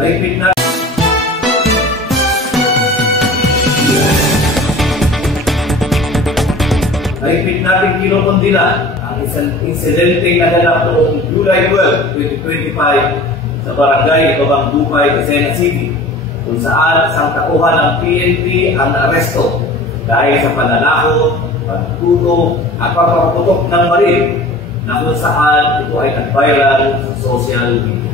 Mahigpit na natin kinukundina ang isang insidente na naganap noong July 12, 2025 sa Barangay Babang Dupay, Quezon City, kung saan isang tauhan ng PNP ang naaresto dahil sa pananakot, pagtuto at pagpaputok ng baril na kung saan ito ay nag-viral sa social media.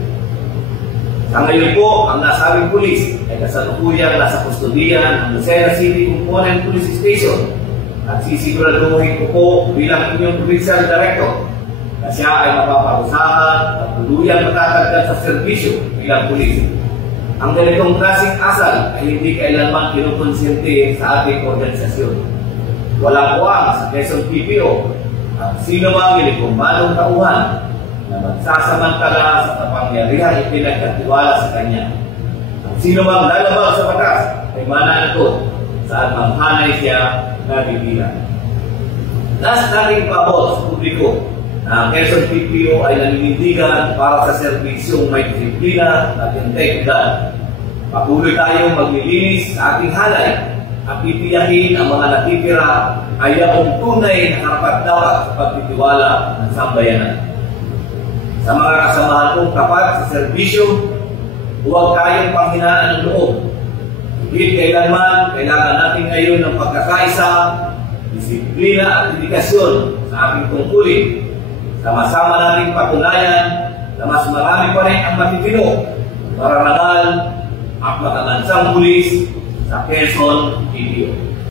Sa ngayon po, ang nasabing pulis ay kasalukuyang nasa kustodiyan ng Quezon City Component Police Station at sisiguraduhin ko po bilang inyong provincial director na siya ay mapaparusahan at tuluyang matatagdan sa serbisyo bilang pulis. Ang ganitong klaseng asal ay hindi kailanman kinukonsente sa ating organisasyon. Walang kuwang sa Quezon PPO at sino mang ilikumbalong tauhan na magsasamantala sa kapangyarihang ipinagkatiwala sa kanya. Ang sino mang lalabag sa batas ay mananagot saan manghanay siya nabibilang. Last nating pabot sa publiko na ang Quezon PPO ay naninindigan para sa serbisyong may disiplina at integridad. Patuloy tayong maglilinis sa ating halay at titiyakin ang mga natitira ay ang tunay na karapat-dapat sa pagtitiwala ng sambayanan. Sa mga kasamahan kong kapat sa serbisyo, huwag tayong panghinaan ng loob. Higit kailanman, kailangan natin ngayon ng pagkakaisa, disiplina at dedikasyon sa ating tungkulin. Sama-sama nating patunayan na mas marami pa rin ang matitino, mararangal at makakansang pulis sa Quezon PPO.